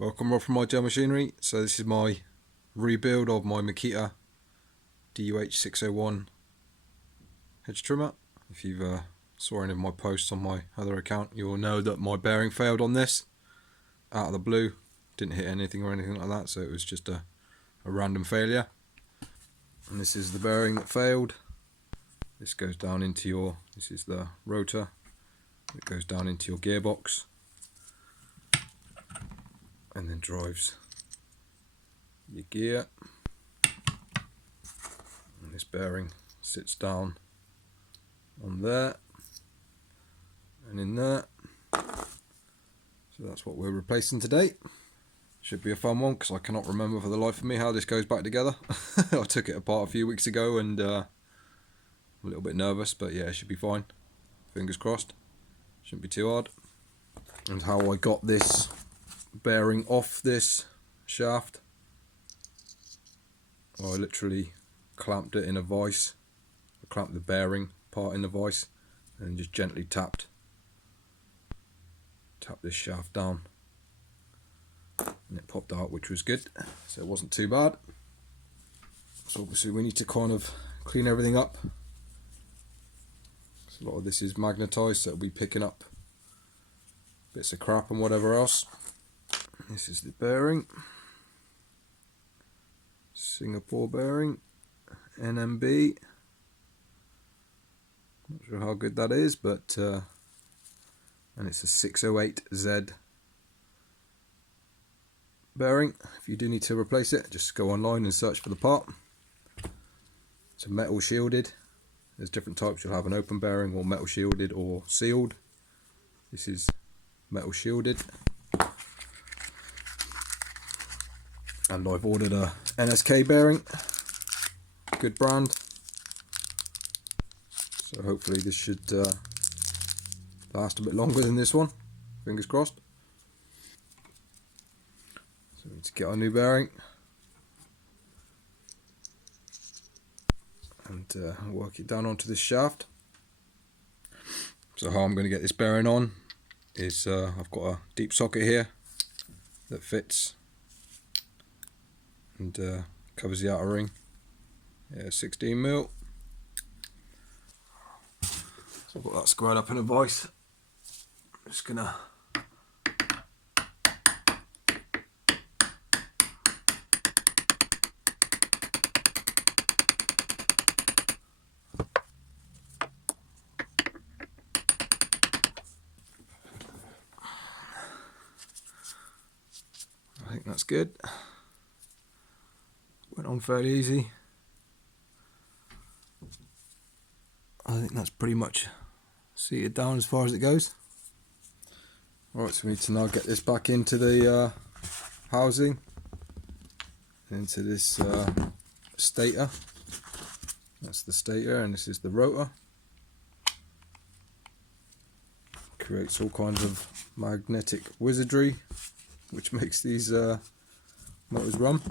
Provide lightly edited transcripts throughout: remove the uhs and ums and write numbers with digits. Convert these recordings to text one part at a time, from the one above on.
Welcome, Rob from My Gel Machinery. So this is my rebuild of my Makita DUH601 hedge trimmer. If you've saw any of my posts on my other account, you'll know that my bearing failed on this out of the blue. Didn't hit anything or anything like that, so it was just a random failure. And this is the bearing that failed. This goes down into your, this is the rotor, it goes down into your gearbox and then drives your gear, and this bearing sits down on there and in there. So that's what we're replacing today. Should be a fun one because I cannot remember for the life of me how this goes back together. I took it apart a few weeks ago and I'm a little bit nervous, but yeah, it should be fine. Fingers crossed. Shouldn't be too hard. And how I got this bearing off this shaft, I literally clamped it in a vise. I clamped the bearing part in the vise and just gently tapped this shaft down, and it popped out, which was good, so it wasn't too bad. So obviously we need to kind of clean everything up. So a lot of this is magnetized, so it'll be picking up bits of crap and whatever else. This is the bearing, Singapore bearing, NMB. Not sure how good that is, but and it's a 601Z bearing. If you do need to replace it, just go online and search for the part. It's a metal shielded. There's different types. You'll have an open bearing or metal shielded or sealed. This is metal shielded. And I've ordered a NSK bearing, good brand, so hopefully this should last a bit longer than this one, fingers crossed. So we need to get our new bearing and work it down onto this shaft. So how I'm going to get this bearing on is I've got a deep socket here that fits and covers the outer ring. Yeah, 16mm. So I've got that squared up in a vise. I'm just gonna I think that's good. Went on fairly easy. I think that's pretty much seated down as far as it goes. Alright, so we need to now get this back into the housing, into this stator. That's the stator and this is the rotor. Creates all kinds of magnetic wizardry which makes these motors run.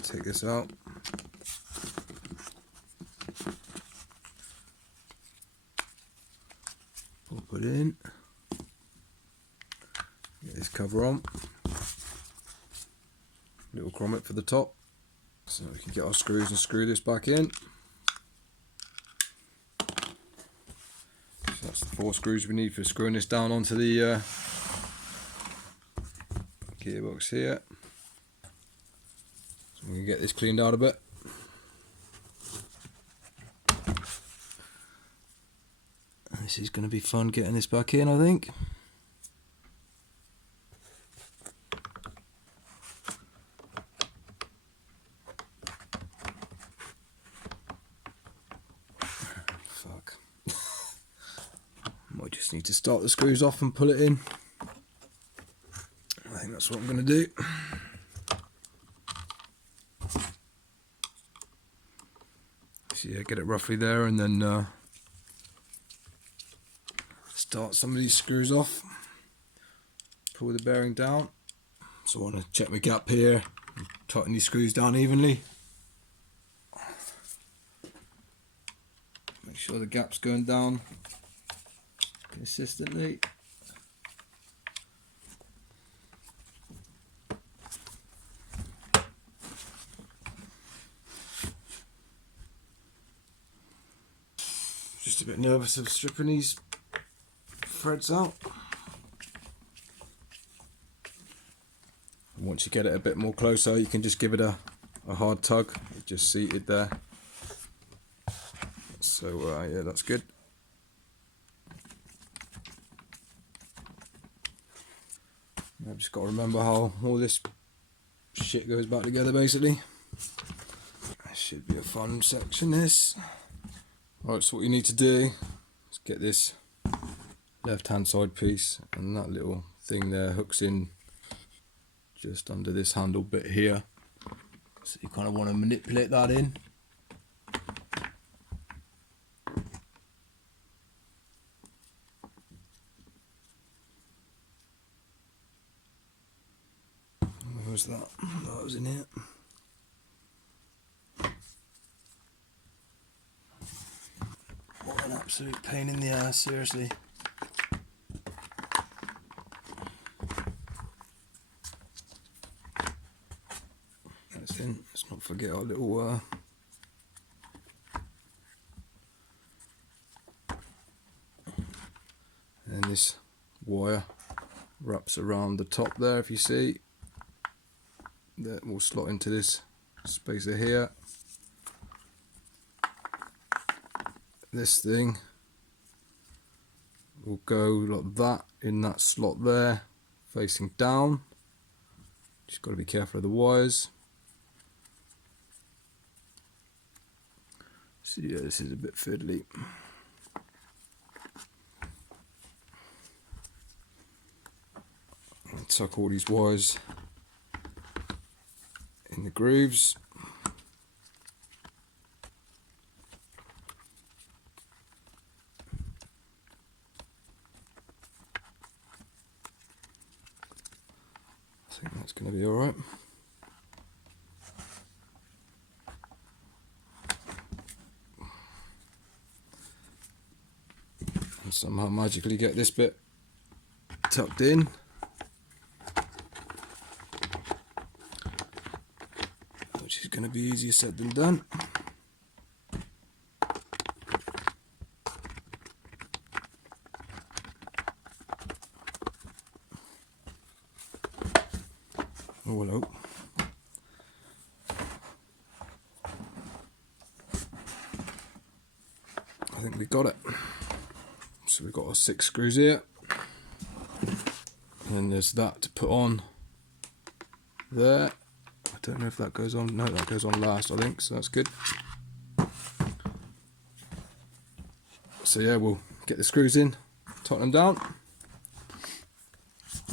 Take this out. Pop it in. Get this cover on. Little grommet for the top. So we can get our screws and screw this back in. So that's the 4 screws we need for screwing this down onto the gearbox here. We can get this cleaned out a bit. This is going to be fun getting this back in, I think. Fuck. Might just need to start the screws off and pull it in. I think that's what I'm going to do. So yeah, get it roughly there and then start some of these screws off, pull the bearing down. So I want to check my gap here, and tighten these screws down evenly. Make sure the gap's going down consistently. Just a bit nervous of stripping these threads out. Once you get it a bit more closer, you can just give it a hard tug. It's just seated there. So yeah, that's good. I've just got to remember how all this shit goes back together basically. That should be a fun section, this. Right, so what you need to do is get this left hand side piece, and that little thing there hooks in just under this handle bit here. So you kind of want to manipulate that in. Where was that? That was in here. What an absolute pain in the ass, seriously. That's in. Let's not forget our little and this wire wraps around the top there, if you see. That will slot into this spacer here. This thing will go like that in that slot there, facing down. Just got to be careful of the wires. So yeah, this is a bit fiddly. I'll tuck all these wires in the grooves. I think that's going to be alright. And somehow magically get this bit tucked in. Which is going to be easier said than done. Oh, hello. I think we got it. So we've got our 6 screws here. And there's that to put on there. I don't know if that goes on. No, that goes on last, I think, so that's good. So yeah, we'll get the screws in, tighten them down.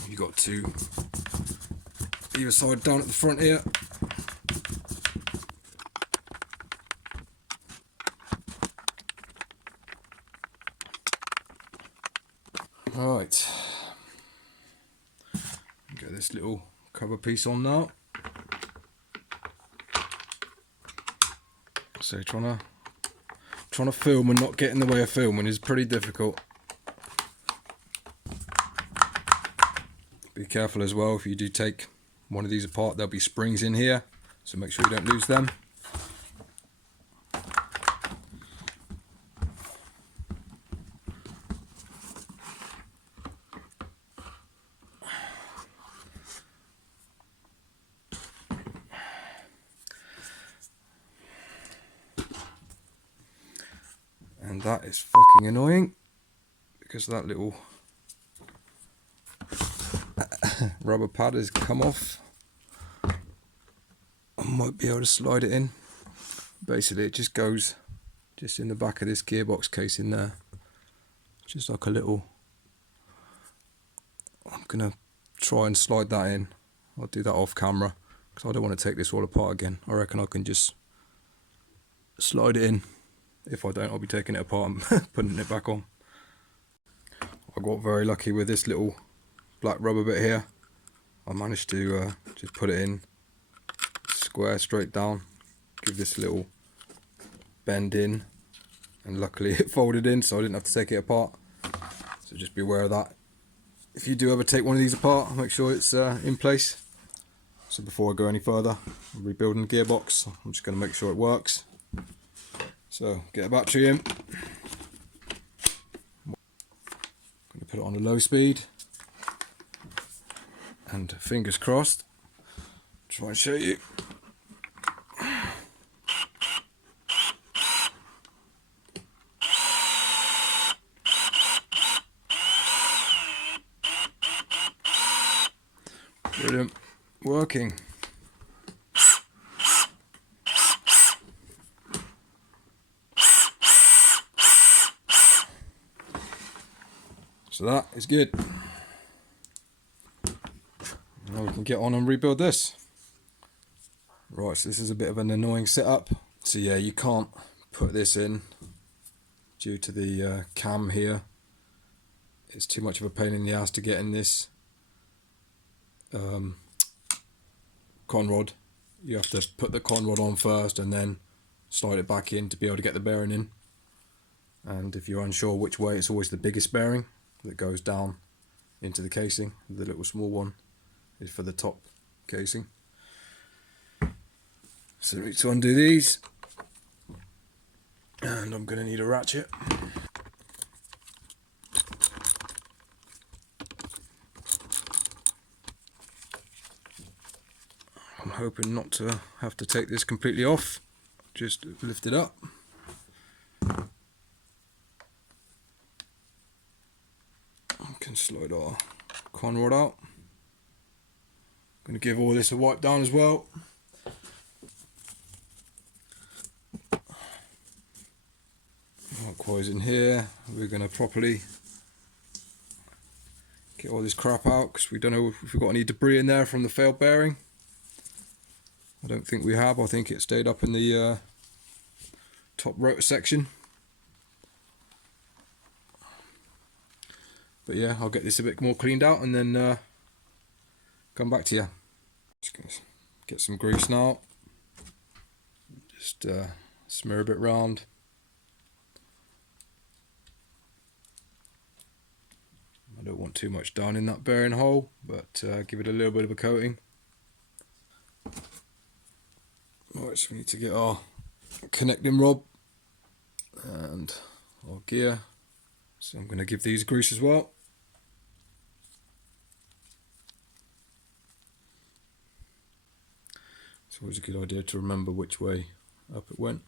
You've got 2 either side down at the front here. Alright, get this little cover piece on now. So trying to film and not get in the way of filming is pretty difficult. Be careful as well, if you do take one of these apart, there'll be springs in here, so make sure you don't lose them. And that is fucking annoying, because that little rubber pad has come off. I might be able to slide it in. Basically it just goes just in the back of this gearbox case in there. Just like a little... I'm going to try and slide that in. I'll do that off camera, because I don't want to take this all apart again. I reckon I can just slide it in. If I don't, I'll be taking it apart and putting it back on. I got very lucky with this little black rubber bit here. I managed to just put it in square straight down, give this little bend in, and luckily it folded in, so I didn't have to take it apart. So just be aware of that. If you do ever take one of these apart, make sure it's in place. So before I go any further, I'm rebuilding the gearbox. I'm just going to make sure it works. So get a battery in. I'm going to put it on a low speed. And fingers crossed, try and show you. Brilliant, working. So that is good. Now we can get on and rebuild this. Right, so this is a bit of an annoying setup. So yeah, you can't put this in due to the cam here. It's too much of a pain in the ass to get in this con rod. You have to put the con rod on first and then slide it back in to be able to get the bearing in. And if you're unsure which way, it's always the biggest bearing that goes down into the casing. The little small one is for the top casing. So we need to undo these, and I'm going to need a ratchet. I'm hoping not to have to take this completely off, just lift it up. I can slide our con rod out. I'm going to give all this a wipe down as well. Likewise in here, we're going to properly get all this crap out because we don't know if we've got any debris in there from the failed bearing. I don't think we have. I think it stayed up in the top rotor section. But yeah, I'll get this a bit more cleaned out and then come back to you. Just going to get some grease now. Just smear a bit round. I don't want too much down in that bearing hole, but give it a little bit of a coating. Right, so we need to get our connecting rod and our gear. So I'm going to give these grease as well. It's always a good idea to remember which way up it went.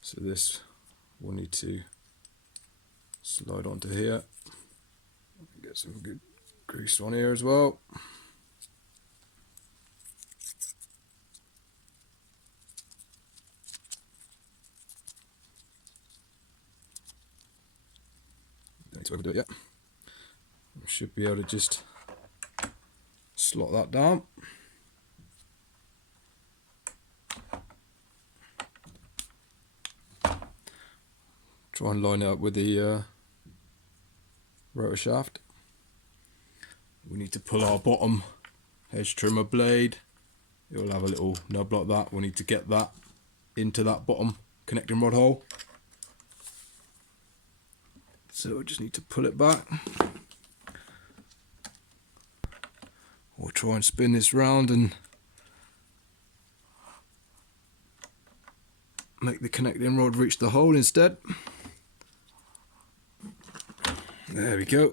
So this will need to slide onto here. Get some good grease on here as well. Don't need to overdo it yet. We should be able to just slot that down. Try and line it up with the rotor shaft. We need to pull our bottom hedge trimmer blade. It'll have a little nub like that. We need to get that into that bottom connecting rod hole. So we just need to pull it back. We'll try and spin this round and make the connecting rod reach the hole instead. There we go.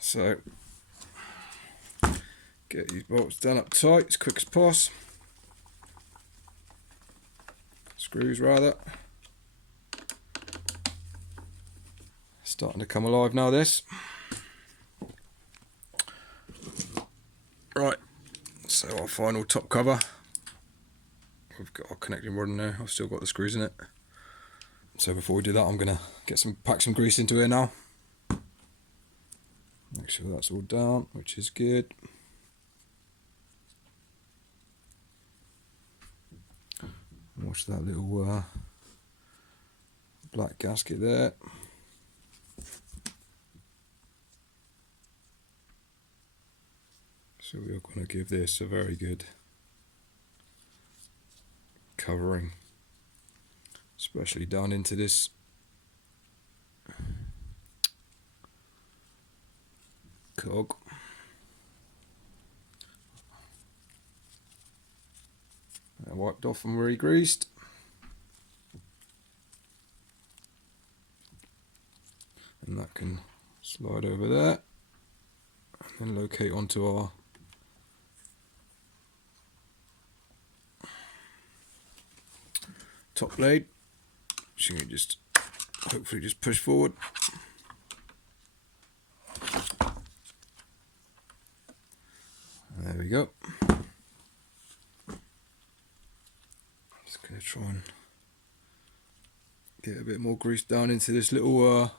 So get these bolts done up tight as quick as possible. Screws rather. Starting to come alive now, this. Right, so our final top cover. We've got our connecting rod in there. I've still got the screws in it. So before we do that, I'm gonna pack some grease into here now. Make sure that's all down, which is good. Watch that little black gasket there. So we are going to give this a very good covering. It's especially down into this cog. I wiped off and re-greased. And that can slide over there and then locate onto our top blade, which you can just hopefully just push forward. And there we go. Just going to try and get a bit more grease down into this little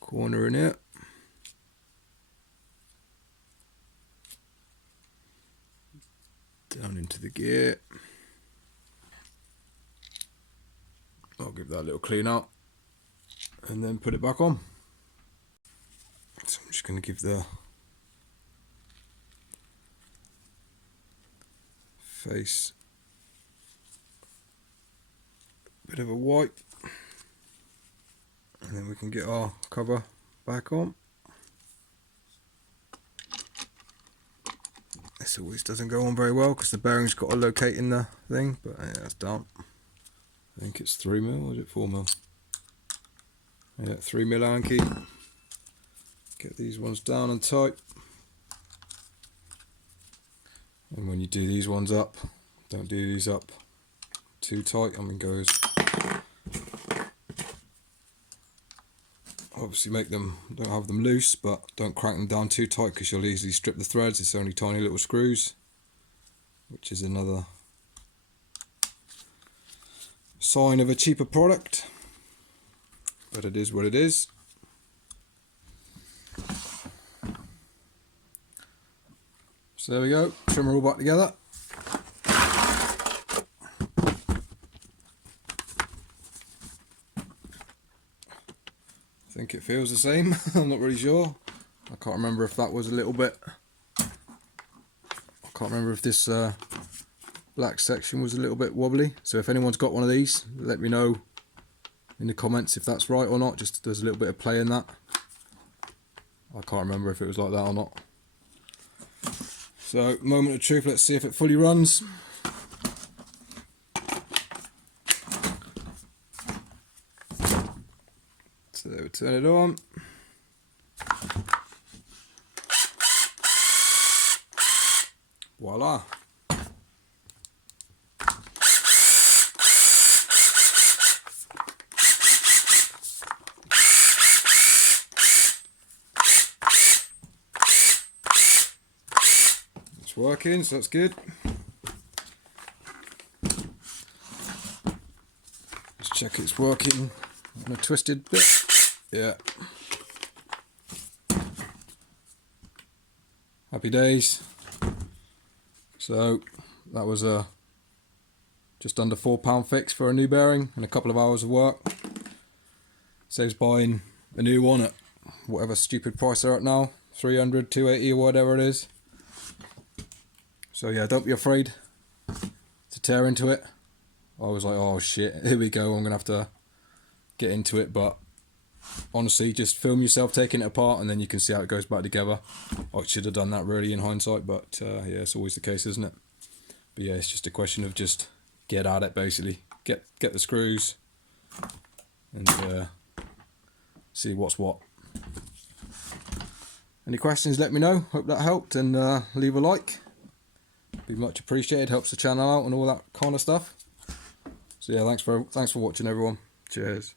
corner in here. Down into the gear. I'll give that a little clean out and then put it back on. So I'm just going to give the face a bit of a wipe, and then we can get our cover back on. This always doesn't go on very well because the bearing's got to locate in the thing, but yeah, it's down. I think it's 3mm, or is it 4mm? Yeah, 3mm Allen key. Get these ones down and tight. And when you do these ones up, don't do these up too tight. I mean, goes. Obviously make them, don't have them loose, but don't crank them down too tight because you'll easily strip the threads. It's only tiny little screws, which is another sign of a cheaper product, but it is what it is. So there we go, trimmer all back together. I think it feels the same. I'm not really sure. I can't remember if that was a little bit, I can't remember if this black section was a little bit wobbly. So if anyone's got one of these, let me know in the comments if that's right or not. Just there's a little bit of play in that. I can't remember if it was like that or not. So moment of truth, let's see if it fully runs. So we turn it on. Voila. It's working, so that's good. Let's check it's working on a twisted bit. Yeah. Happy days. So that was a just under £4 fix for a new bearing and a couple of hours of work. Saves buying a new one at whatever stupid price they're at now, 300, 280 or whatever it is. So yeah, don't be afraid to tear into it. I was like, oh shit, here we go, I'm gonna have to get into it, but honestly, just film yourself taking it apart and then you can see how it goes back together. I should have done that really in hindsight, but yeah, it's always the case, isn't it? But yeah, it's just a question of just get at it basically. Get the screws and see what's what. Any questions, let me know. Hope that helped, and leave a like. Be much appreciated, helps the channel out and all that kind of stuff. So yeah, thanks for watching everyone. Cheers.